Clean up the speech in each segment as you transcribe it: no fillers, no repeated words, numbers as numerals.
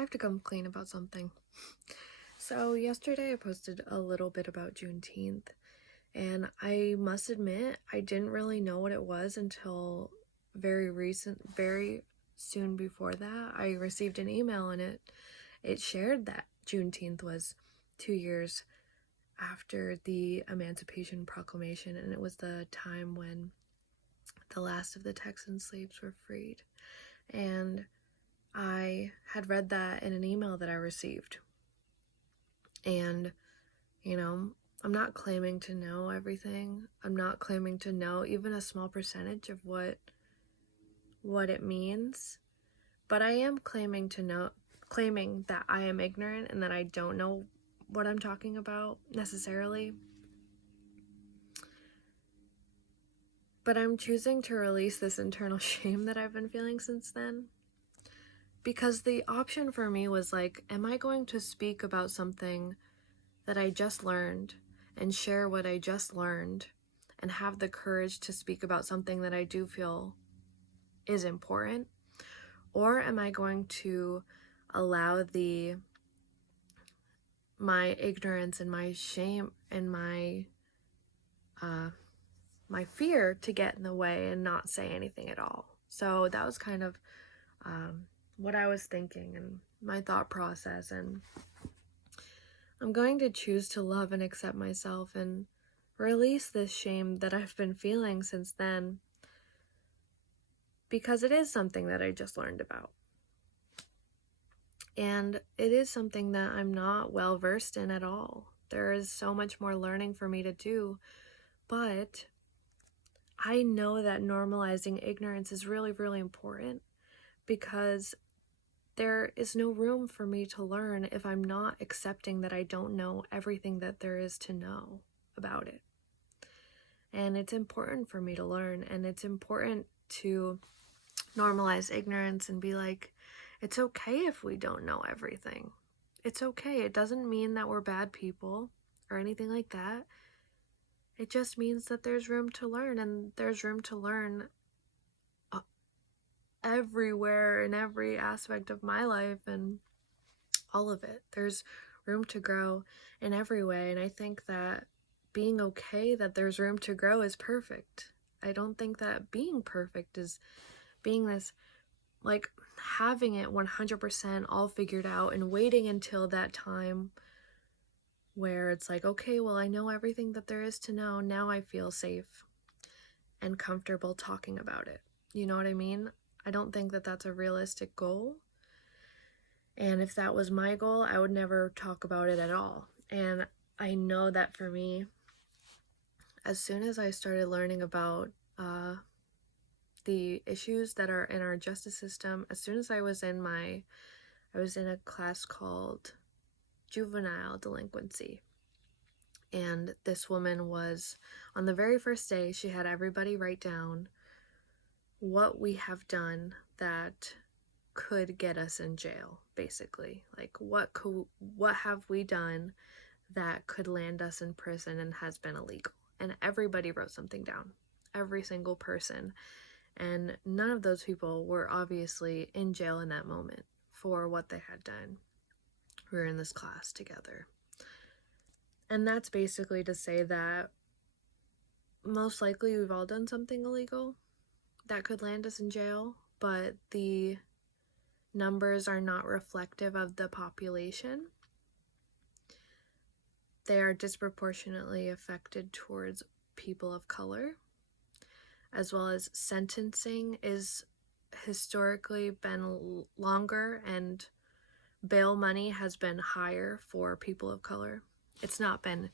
I have to come clean about something. So yesterday I posted a little bit about Juneteenth, and I must admit I didn't really know what it was until very soon before that. I received an email and it shared that Juneteenth was 2 years after the Emancipation Proclamation, and it was the time when the last of the Texan slaves were freed. And I had read that in an email that I received. And, I'm not claiming to know everything. I'm not claiming to know even a small percentage of what it means. But I am claiming that I am ignorant and that I don't know what I'm talking about necessarily. But I'm choosing to release this internal shame that I've been feeling since then. Because the option for me was like, am I going to speak about something that I just learned and share what I just learned and have the courage to speak about something that I do feel is important? Or am I going to allow my ignorance and my shame and my fear to get in the way and not say anything at all? So that was kind of what I was thinking and my thought process, and I'm going to choose to love and accept myself and release this shame that I've been feeling since then, because it is something that I just learned about. And it is something that I'm not well versed in at all. There is so much more learning for me to do, but I know that normalizing ignorance is really, really important, because there is no room for me to learn if I'm not accepting that I don't know everything that there is to know about it. And it's important for me to learn, and it's important to normalize ignorance and be like, it's okay if we don't know everything. It's okay. It doesn't mean that we're bad people or anything like that. It just means that there's room to learn, and there's room to learn everywhere in every aspect of my life and all of it. There's room to grow in every way, and I think that being okay that there's room to grow is perfect. I don't think that being perfect is being this, like, having it 100% all figured out and waiting until that time where it's like, okay, well, I know everything that there is to know. Now I feel safe and comfortable talking about it. You know what I mean? I don't think that that's a realistic goal. And if that was my goal, I would never talk about it at all. And I know that for me, as soon as I started learning about the issues that are in our justice system, as soon as I was in a class called juvenile delinquency. And this woman was, on the very first day, she had everybody write down what we have done that could get us in jail, basically. Like, what have we done that could land us in prison and has been illegal? And everybody wrote something down, every single person. And none of those people were obviously in jail in that moment for what they had done. We were in this class together. And that's basically to say that most likely we've all done something illegal that could land us in jail, but the numbers are not reflective of the population. They are disproportionately affected towards people of color, as well as sentencing is historically been longer and bail money has been higher for people of color. It's not been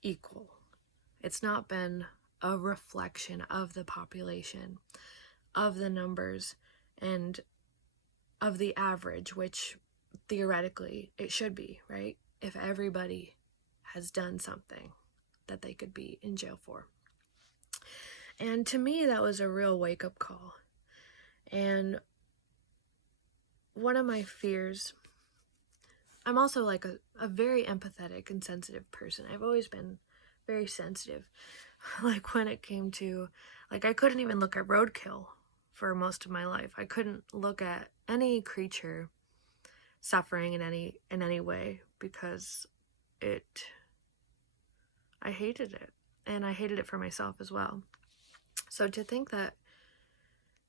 equal. It's not been a reflection of the population, of the numbers, and of the average, which theoretically it should be, right? If everybody has done something that they could be in jail for. And to me, that was a real wake-up call. And one of my fears, I'm also like a very empathetic and sensitive person. I've always been very sensitive. Like when it came to, like, I couldn't even look at roadkill for most of my life. I couldn't look at any creature suffering in any way, because I hated it, and I hated it for myself as well. So to think that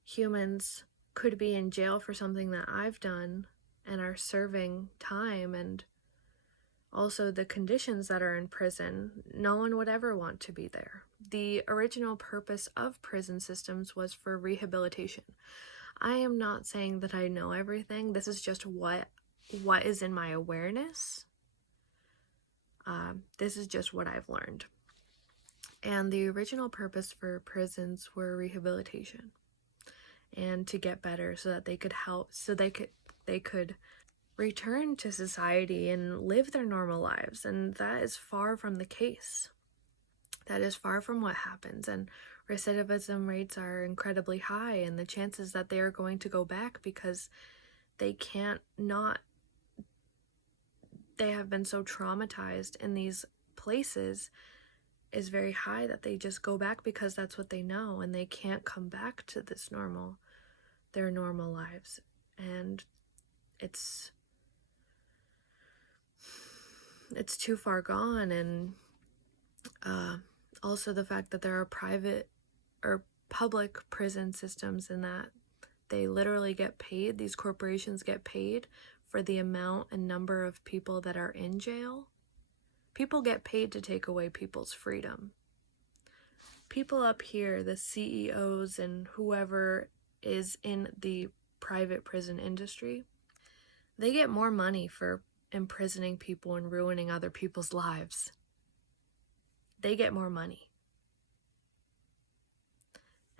humans could be in jail for something that I've done and are serving time, and also the conditions that are in prison, no one would ever want to be there. The original purpose of prison systems was for rehabilitation. I am not saying that I know everything. This is just what is in my awareness. This is just what I've learned. And the original purpose for prisons were rehabilitation and to get better, so that they could help, so they could return to society and live their normal lives. And that is far from the case. That is far from what happens. And recidivism rates are incredibly high, and the chances that they are going to go back because they have been so traumatized in these places is very high, that they just go back because that's what they know, and they can't come back to their normal lives. And it's too far gone. And also the fact that there are private or public prison systems, and that they literally get paid, these corporations get paid for the amount and number of people that are in jail. People get paid to take away people's freedom. People up here, the CEOs and whoever is in the private prison industry, they get more money for imprisoning people and ruining other people's lives. They get more money.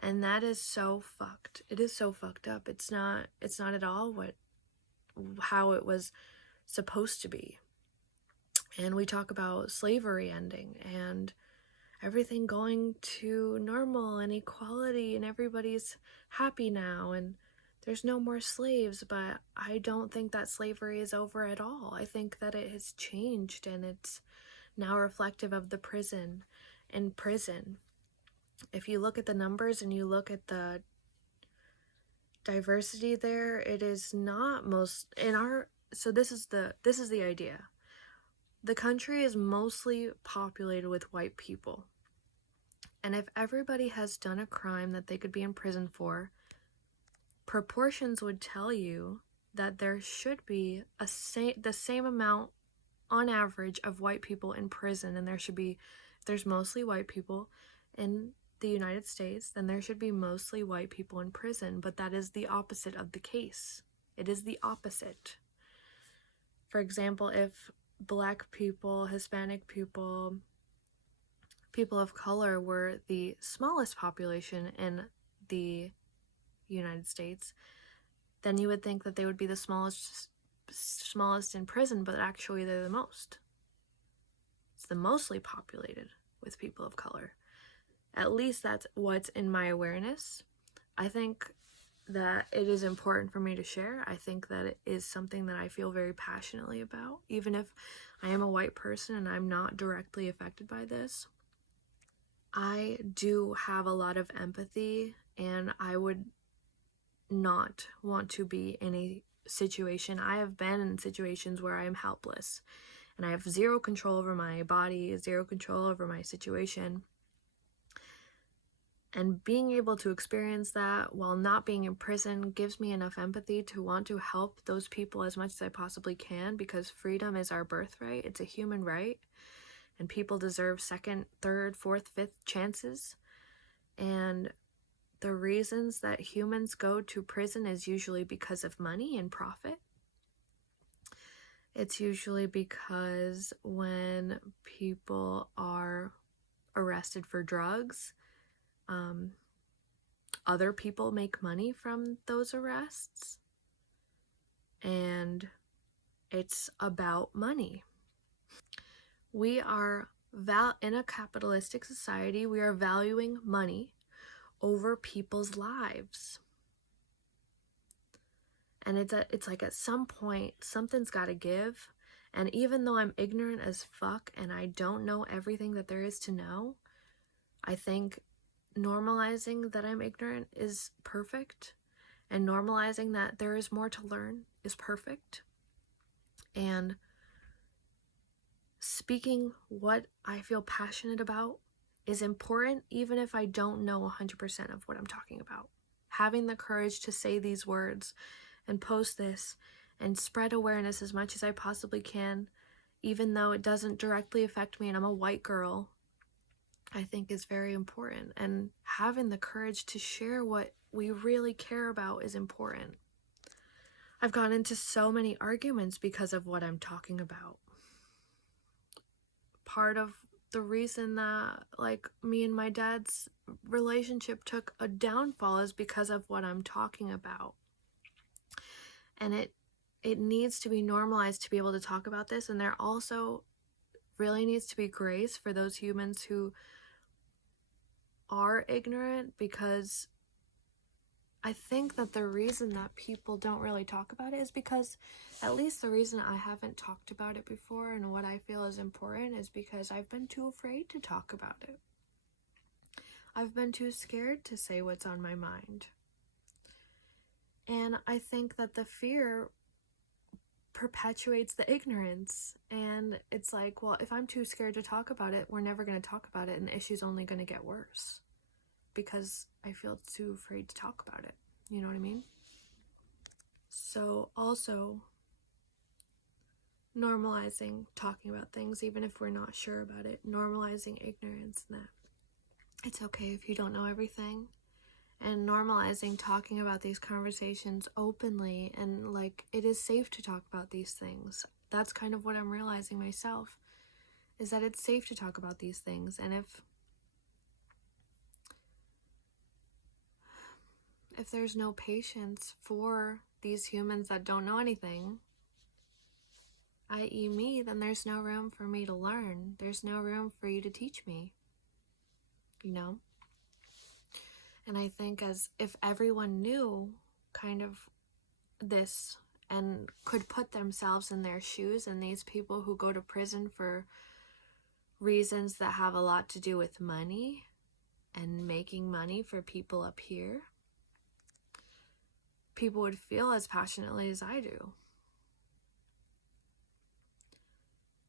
And that is so fucked. It is so fucked up. It's not at all how it was supposed to be. And we talk about slavery ending and everything going to normal and equality, and everybody's happy now and there's no more slaves. But I don't think that slavery is over at all. I think that it has changed, and it's now reflective of the prison. In prison, if you look at the numbers and you look at the diversity there, it is not most in our, so this is the idea. The country is mostly populated with white people. And if everybody has done a crime that they could be in prison for, proportions would tell you that there should be the same amount on average of white people in prison. And if there's mostly white people in the United States, then there should be mostly white people in prison. But that is the opposite of the case. It is the opposite. For example, if Black people, Hispanic people, people of color were the smallest population in the United States, then you would think that they would be the smallest in prison, but actually they're the most. It's the mostly populated with people of color. At least that's what's in my awareness. I think that it is important for me to share. I think that it is something that I feel very passionately about, even if I am a white person and I'm not directly affected by this. I do have a lot of empathy, and I would not want to be in a situation. I have been in situations where I am helpless and I have zero control over my body, zero control over my situation. And being able to experience that while not being in prison gives me enough empathy to want to help those people as much as I possibly can, because freedom is our birthright. It's a human right, and people deserve second, third, fourth, fifth chances. And the reasons that humans go to prison is usually because of money and profit. It's usually because when people are arrested for drugs, other people make money from those arrests, and it's about money. We are in a capitalistic society. We are valuing money over people's lives, and it's like at some point something's got to give. And even though I'm ignorant as fuck and I don't know everything that there is to know, I think normalizing that I'm ignorant is perfect, and normalizing that there is more to learn is perfect. And speaking what I feel passionate about is important, even if I don't know 100% of what I'm talking about. Having the courage to say these words and post this and spread awareness as much as I possibly can, even though it doesn't directly affect me and I'm a white girl, I think is very important. And having the courage to share what we really care about is important. I've gotten into so many arguments because of what I'm talking about. Part of the reason that me and my dad's relationship took a downfall is because of what I'm talking about. And it needs to be normalized to be able to talk about this, and there also really needs to be grace for those humans who are ignorant, because I think that the reason that people don't really talk about it is because, at least the reason I haven't talked about it before and what I feel is important, is because I've been too afraid to talk about it. I've been too scared to say what's on my mind. And I think that the fear perpetuates the ignorance, and it's like, well, if I'm too scared to talk about it, we're never going to talk about it, and the issue's only going to get worse because I feel too afraid to talk about it. You know what I mean? So also normalizing talking about things, even if we're not sure about it, normalizing ignorance, and that it's okay if you don't know everything, and normalizing talking about these conversations openly, and it is safe to talk about these things. That's kind of what I'm realizing myself, is that it's safe to talk about these things. And if there's no patience for these humans that don't know anything, i.e. me, then there's no room for me to learn. There's no room for you to teach me, you know? And I think as if everyone knew kind of this and could put themselves in their shoes, and these people who go to prison for reasons that have a lot to do with money and making money for people up here, people would feel as passionately as I do.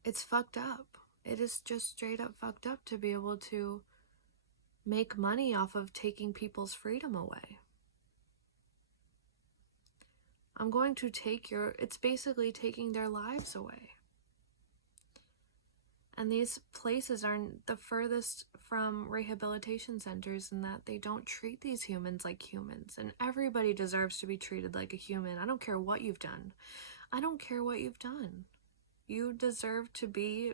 It's fucked up. It is just straight up fucked up to be able to make money off of taking people's freedom away. I'm going to it's basically taking their lives away. And these places are the furthest from rehabilitation centers, in that they don't treat these humans like humans. And everybody deserves to be treated like a human. I don't care what you've done. I don't care what you've done. You deserve to be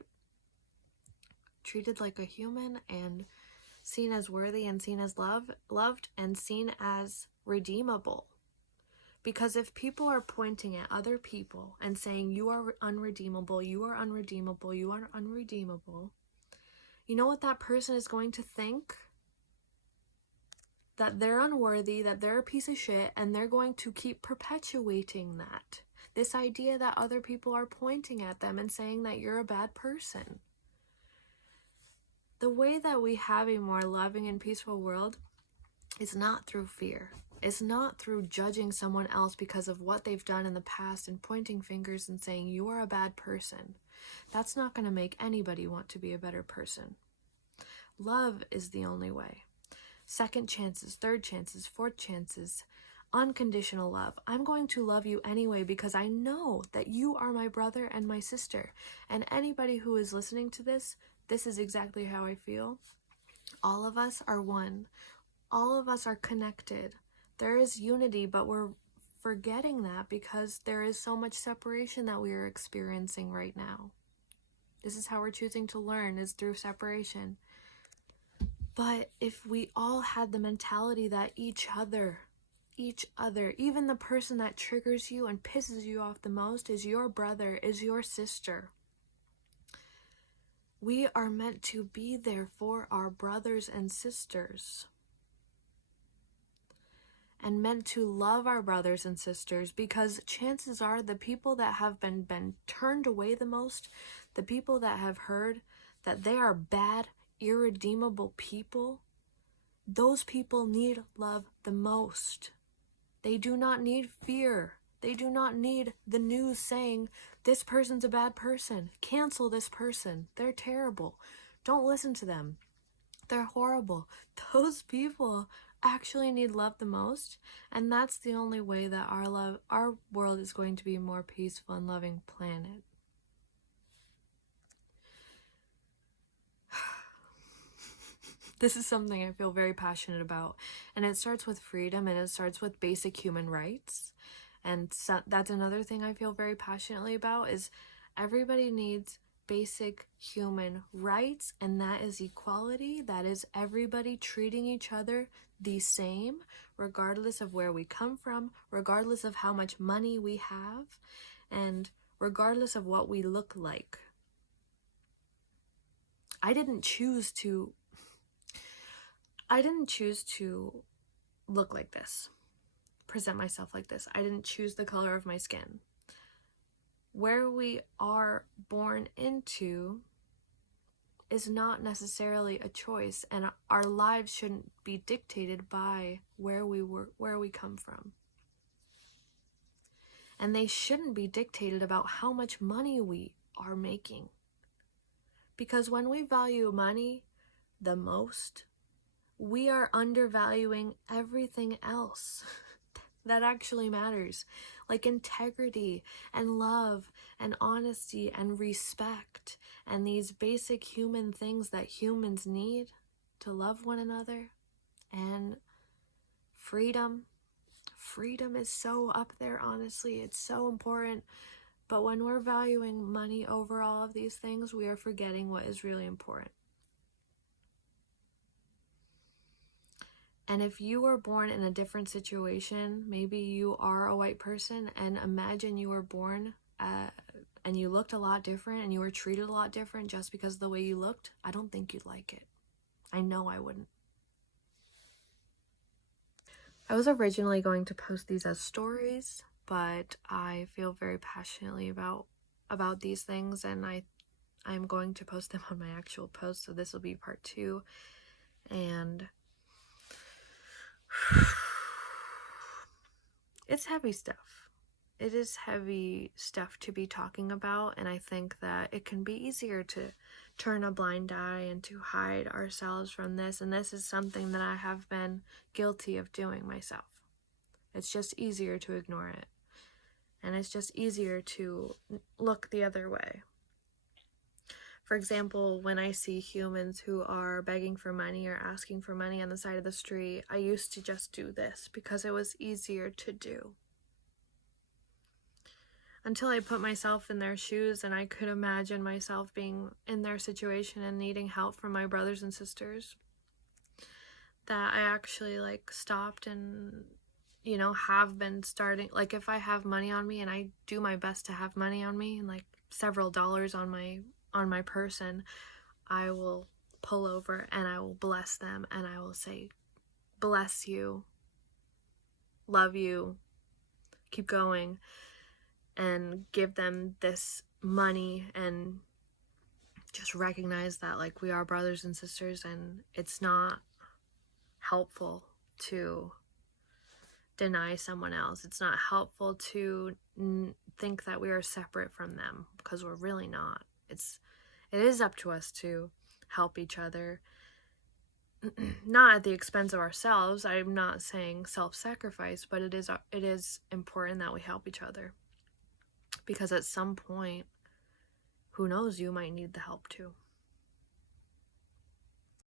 treated like a human and seen as worthy and seen as loved and seen as redeemable. Because if people are pointing at other people and saying, you are unredeemable, you are unredeemable, you are unredeemable, you know what that person is going to think? That they're unworthy, that they're a piece of shit, and they're going to keep perpetuating that. This idea that other people are pointing at them and saying that you're a bad person. The way that we have a more loving and peaceful world is not through fear. It's not through judging someone else because of what they've done in the past and pointing fingers and saying you are a bad person. That's not going to make anybody want to be a better person. Love is the only way. Second chances, third chances, fourth chances, unconditional love. I'm going to love you anyway because I know that you are my brother and my sister. And anybody who is listening to this is exactly how I feel. All of us are one. All of us are connected. There is unity, but we're forgetting that because there is so much separation that we are experiencing right now. This is how we're choosing to learn, is through separation. But if we all had the mentality that each other, even the person that triggers you and pisses you off the most is your brother, is your sister. We are meant to be there for our brothers and sisters. And meant to love our brothers and sisters, because chances are the people that have been turned away the most, the people that have heard that they are bad, irredeemable people, those people need love the most. They do not need fear. They do not need the news saying, this person's a bad person. Cancel this person. They're terrible. Don't listen to them. They're horrible. Those people actually need love the most, and that's the only way that our world is going to be a more peaceful and loving planet. This is something I feel very passionate about, and it starts with freedom, and it starts with basic human rights. And so that's another thing I feel very passionately about, is everybody needs basic human rights, and that is equality. That is everybody treating each other the same, regardless of where we come from, regardless of how much money we have, and regardless of what we look like. I didn't choose to look like this, present myself like this. I didn't choose the color of my skin. Where we are born into is not necessarily a choice, and our lives shouldn't be dictated by where we come from. And they shouldn't be dictated about how much money we are making. Because when we value money the most, we are undervaluing everything else that actually matters, like integrity and love and honesty and respect and these basic human things that humans need to love one another. And freedom is so up there, honestly. It's so important. But when we're valuing money over all of these things, we are forgetting what is really important. And if you were born in a different situation, maybe you are a white person, and imagine you were born and you looked a lot different and you were treated a lot different just because of the way you looked, I don't think you'd like it. I know I wouldn't. I was originally going to post these as stories, but I feel very passionately about these things, and I'm going to post them on my actual post, so this will be part 2. And it's heavy stuff. It is heavy stuff to be talking about, and I think that it can be easier to turn a blind eye and to hide ourselves from this, and this is something that I have been guilty of doing myself. It's just easier to ignore it, and it's just easier to look the other way. For example, when I see humans who are begging for money or asking for money on the side of the street, I used to just do this because it was easier to do. Until I put myself in their shoes and I could imagine myself being in their situation and needing help from my brothers and sisters, that I actually stopped and have been starting, if I have money on me, and I do my best to have money on me and several dollars on my person, I will pull over and I will bless them and I will say, bless you, love you, keep going, and give them this money and just recognize that we are brothers and sisters, and it's not helpful to deny someone else. It's not helpful to think that we are separate from them, because we're really not. It is up to us to help each other, not at the expense of ourselves. I'm not saying self-sacrifice, but it is important that we help each other, because at some point, who knows, you might need the help too.